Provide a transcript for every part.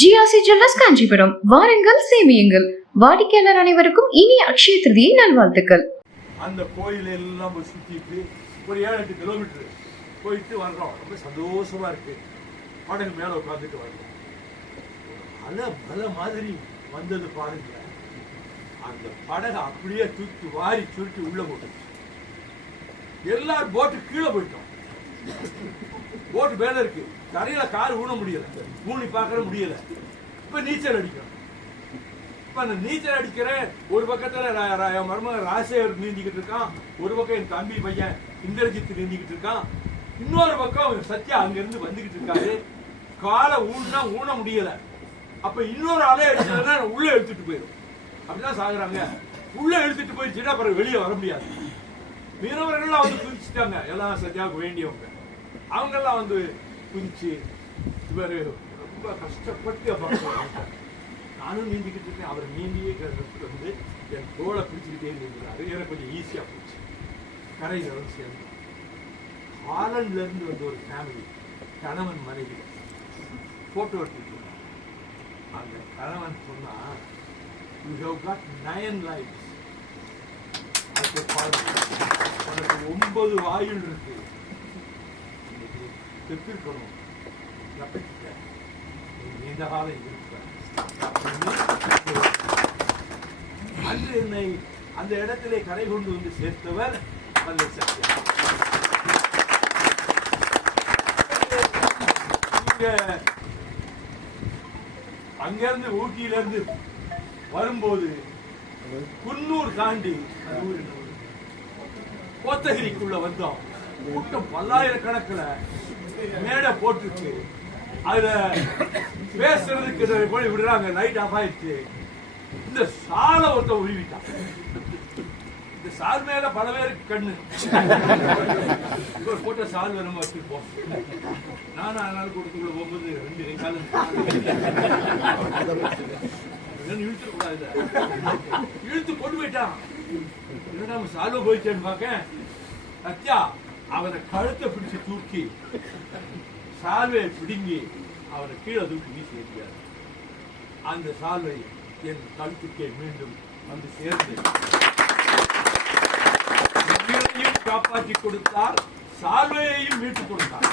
GRC jewellers Kanchipuram. வாருங்கள் சேமியுங்கள். வாடிக்கையாளர் அனைவருக்கும் இனி அக்ஷய திருதியை நல்வாழ்த்துக்கள். அந்த கோயில் எல்லாம் போய் ஒரு ஏழு எட்டு கிலோமீட்டர் போயிட்டு வர்றோம். ரொம்ப சந்தோஷமா இருக்கு. பாடங்கள் மேல உட்காந்துட்டு வர்றோம். அல பல மாதிரி வந்தது பாருங்க. அந்த படகு அப்படியே தூக்கி வாரி சுருட்டி உள்ள போட்டுச்சு. எல்லாரும் போட்டு கீழே போயிட்டோம். போட்டு மேல இருக்கு. கரையில கார் ஊன முடியல. ஊனி பார்க்கற முடியல. இப்ப நீச்சல் அடிக்கணும் இப்ப அந்த நீச்சல் அடிக்கிறேன் ஒரு பக்கத்துல ர- என் மருமகன் ராசேவர் நீந்திக்கிட்டு இருக்கான். ஒரு பக்கம் என் தம்பி பையன் இந்திரஜித் நீந்திக்கிட்டு இருக்கான். இன்னொரு பக்கம் சத்யா அங்க இருந்து வந்துகிட்டு இருக்காரு. காலை ஊன்னா ஊன முடியல. அப்ப இன்னொரு அலை அடிச்சதுன்னா உள்ள எடுத்துட்டு போயிடும். அப்படிதான் சாகுறாங்க. உள்ள எடுத்துட்டு போயிடுச்சுன்னா அப்புறம் வெளியே வர முடியாது. மீனவர்கள்லாம் வந்து குதிச்சுட்டாங்க. எல்லாம் சத்யாவுக்கு வேண்டியவங்க. அவங்கெல்லாம் வந்து குதிச்சு இவர் ரொம்ப கஷ்டப்பட்டு பார்க்க நானும் நீந்திக்கிட்டு இருக்கேன். அவர் நீந்தியே கருத்து வந்து என் தோலை பிடிச்சிக்கிட்டே நீந்துறாரு எனக்கு கொஞ்சம் ஈஸியாக போச்சு. கரையில் வந்து சேர்ந்து. ஹாலண்ட்லேருந்து வந்து வந்த ஒரு ஃபேமிலி கணவன் மனைவி. ஃபோட்டோ எடுத்துட்டு அந்த கணவன் சொன்னா you have got nine lives அதுக்கு உனக்கு ஒன்பது வாயில் இருக்குது இன்னைக்கு நீண்ட அன்று என்னை அந்த இடத்திலே கரை கொண்டு வந்து சேர்த்தவர் பல்லை சத்யா அங்கிருந்து ஊட்டியில இருந்து வரும்போது குன்னூர் தாண்டி கோத்தகிரிக்குள்ள வந்தோம். கூட்டம் பல்லாயிரக்கணக்கில் மேடை போட்டுச்சு அதுல பேசுறதுக்கு இதை போய் விடுறாங்க லைட் ஆஃப் ஆயிடுச்சு. இந்த சாலை ஒருத்த உருவிட்டான். இந்த சால் மேல பல பேருக்கு கண்ணு. போட்ட சால் வேணும் வச்சிருப்போம் நானும் அதனால கூட்டத்துக்குள்ள போகும்போது ரெண்டு கை இழுத்து கூடாது இழுத்து கொண்டு போயிட்டான். என்னடா அவன் சால்வ போயிச்சேன்னு பார்க்க சத்யா அவனை கழுத்தை பிடிச்சு தூக்கி சால்வையை பிடுங்கி அவனை கீழே தூக்கி வீசி இருக்கிறார் அந்த சால்வை என் கழுத்துக்கே மீண்டும் வந்து சேர்ந்து காப்பாற்றி கொடுத்தார் சால்வையையும் மீட்டுக் கொடுத்தார்.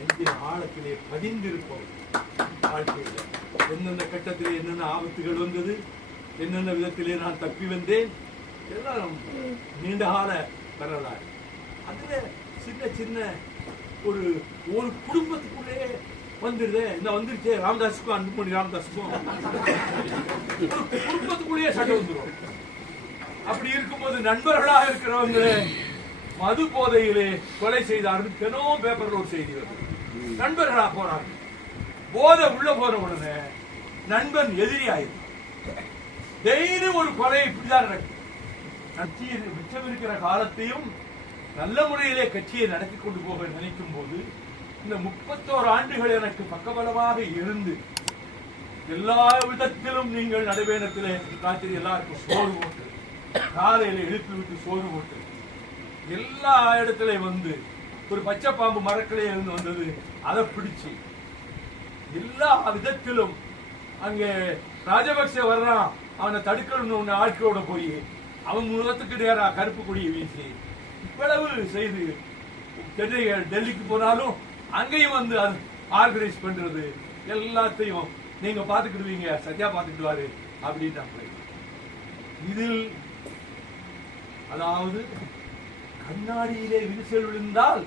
நெஞ்சின் ஆழத்திலே பதிந்திருப்போம் வாழ்க்கையில். எந்தெந்த கட்டத்திலே என்னென்ன ஆபத்துகள் வந்தது என்னென்ன விதத்திலே நான் தப்பி வந்தேன் எல்லாம் நீண்ட கால வரலாறு சின்ன சின்ன ஒரு ஒரு குடும்பத்துக்குள்ளே வந்துருது. இந்த வந்துருச்சு ராமதாஸுக்கும் அன்புமணி ராமதாஸுக்கும். ஒரு குடும்பத்துக்குள்ளேயே சண்டை வந்துரும். அப்படி இருக்கும்போது நண்பர்களாக இருக்கிறவங்க மது போதையிலே கொலை செய்தார்கள். தினமும் பேப்பர்ல ஒரு செய்தி வருது. நண்பர்களா போறாங்க. போதை உள்ள போற உடனே நண்பன் எதிரி ஆயிரு. டெய்லி ஒரு கொலை இப்படிதான் நடக்கும் கட்சியில் மிச்சம் இருக்கிற காலத்தையும் நல்ல முறையிலே கட்சியை நடத்தி கொண்டு போக நினைக்கும் போது இந்த முப்பத்தோரு ஆண்டுகள் எனக்கு பக்கபலமாக இருந்து எல்லா விதத்திலும் நீங்கள் நடைபயணத்திலே ராத்திரி எல்லாருக்கும் சோறு போட்டு காலையில எழுத்து விட்டு சோறு போட்டு எல்லா இடத்துல வந்து ஒரு பச்சை பாம்பு மரக்கிளையே இருந்து வந்தது அதை பிடிச்சு எல்லா விதத்திலும் அங்கே ராஜபக்சே வர்றான் அவனை தடுக்கணும்னு ஆட்களோட போய் அவன் முகத்துக்கு நேரா கருப்பு கொடியை வீசி இவ்வளவு செய்து சென்னை டெல்லிக்கு போனாலும் அங்கேயும் வந்து ஆர்கனைஸ் பண்றது. எல்லாத்தையும் நீங்க பாத்துக்கிடுவீங்க சத்யா பாத்துக்கிடுவாரு அப்படின்னு இதில் அதாவது கண்ணாடியிலே விரிசல் விழுந்தால்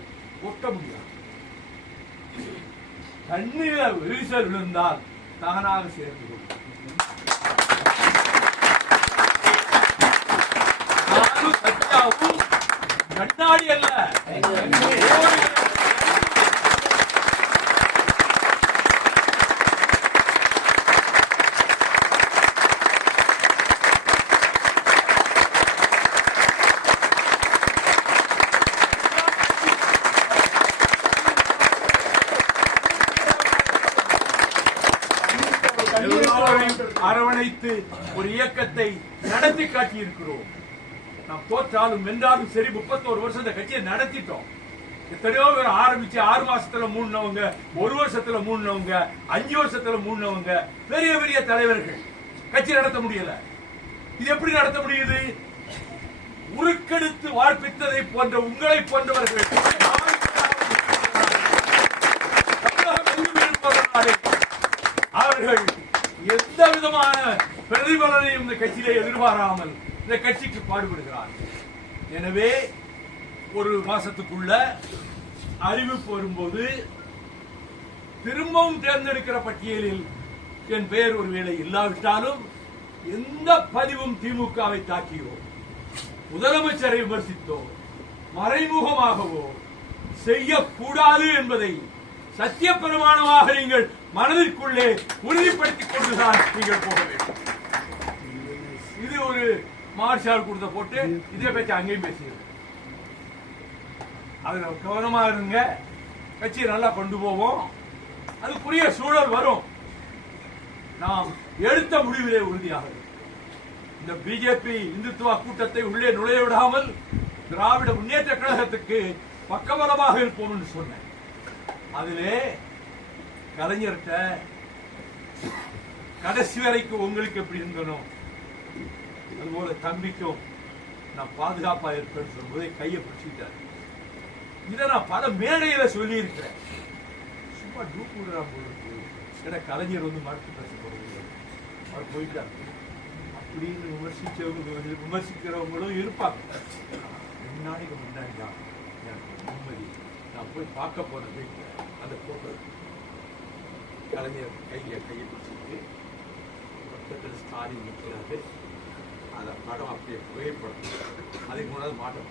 ஒட்ட முடியாது. கண்ணில விரிசல் விழுந்தால் தானாக சேர்ந்து கொள்ளும் நானும் சத்யாவும் கண்ணாடி அல்ல. அரவணைத்து ஒரு இயக்கத்தை நடத்தி காட்டியிருக்கிறோம். நாம் தோற்றாலும் வென்றாலும் சரி முப்பத்தோரு வருஷம் இந்த கட்சியை நடத்திட்டோம். எத்தனையோ பேர் ஆரம்பிச்சு ஆறு மாசத்துல மூணுனவங்க ஒரு வருஷத்துல மூணுனவங்க அஞ்சு வருஷத்துல மூணுனவங்க பெரிய பெரிய தலைவர்கள். கட்சி நடத்த முடியல. இது எப்படி நடத்த முடியுது? உருக்கெடுத்து வார்ப்பித்ததை போன்ற உங்களை போன்றவர்கள். அவர்கள் எந்த விதமான பிரதிபலனையும் இந்த கட்சியிலே எதிர்பாராமல் இந்த கட்சிக்கு பாடுபடுகிறார்கள். எனவே ஒரு மாசத்துக்குள்ள அறிவிப்பு வரும்போது திரும்பவும் தேர்ந்தெடுக்கிற பட்டியலில் என் பெயர் ஒருவேளை இல்லாவிட்டாலும் எந்த பதிவும் திமுகவை தாக்கியோ முதலமைச்சரை விமர்சித்தோ மறைமுகமாகவோ செய்யக்கூடாது என்பதை சத்திய பிரமாணமாக நீங்கள் மனதிற்குள்ளே உறுதிப்படுத்திக் கொண்டுதான் நீங்கள் போக வேண்டும். இது ஒரு மார்ஷால் கொடுத்த போட்டு இதே பேச்சு அங்கேயும் பேசியது அதுல கவனமா இருங்க. கட்சியை நல்லா கொண்டு போவோம். அதுக்குரிய சூழல் வரும். நாம் எடுத்த முடிவிலே உறுதியாக இந்த பிஜேபி இந்துத்துவ கூட்டத்தை உள்ளே நுழைய விடாமல் திராவிட முன்னேற்ற கழகத்துக்கு பக்கபலமாக இருப்போம் என்று சொன்னேன். அதிலே கலைஞர்கிட்ட கடைசி வரைக்கும் உங்களுக்கு எப்படி இருந்தனோ அதுபோல தம்பிக்கும் நான் பாதுகாப்பா இருப்பேன்னு சொல்லும்போதே கையை பிடிச்சிட்டாரு இதை நான் பல மேடையில சொல்லியிருக்கிறேன். சும்மா டூப்புடுறான் போல இருக்கு ஏன்னா கலைஞர் வந்து மறுத்து பேச அவர் போயிட்டார். அப்படின்னு விமர்சிச்சவங்க விமர்சிக்கிறவங்களும் இருப்பாங்க. ரெண்டு நாளைக்கு முன்னாடி தான் எனக்கு நிம்மதி. நான் போய் பார்க்க போனது அந்த போட்டோ கலைஞர் கையை கையை பிடிச்சிட்டு பக்கத்தில் ஸ்டாலின் நிற்கிறாரு அந்த படம் அப்படியே புகைப்படம். அதுக்கு முன்னாடி மாட்டோம்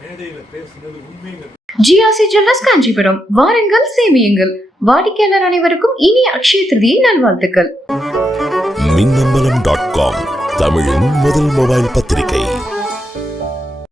மேடையில பேசுனது உண்மைங்க ஜிஆர்சி ஜுவல்லர்ஸ் காஞ்சிபுரம். வாருங்கள் சேமியுங்கள். வாடிக்கையாளர் அனைவருக்கும் இனிய அக்ஷய திருதியை நல்வாழ்த்துக்கள். மின்னம்பலம் டாட் காம் தமிழின் முதல் மொபைல் பத்திரிகை.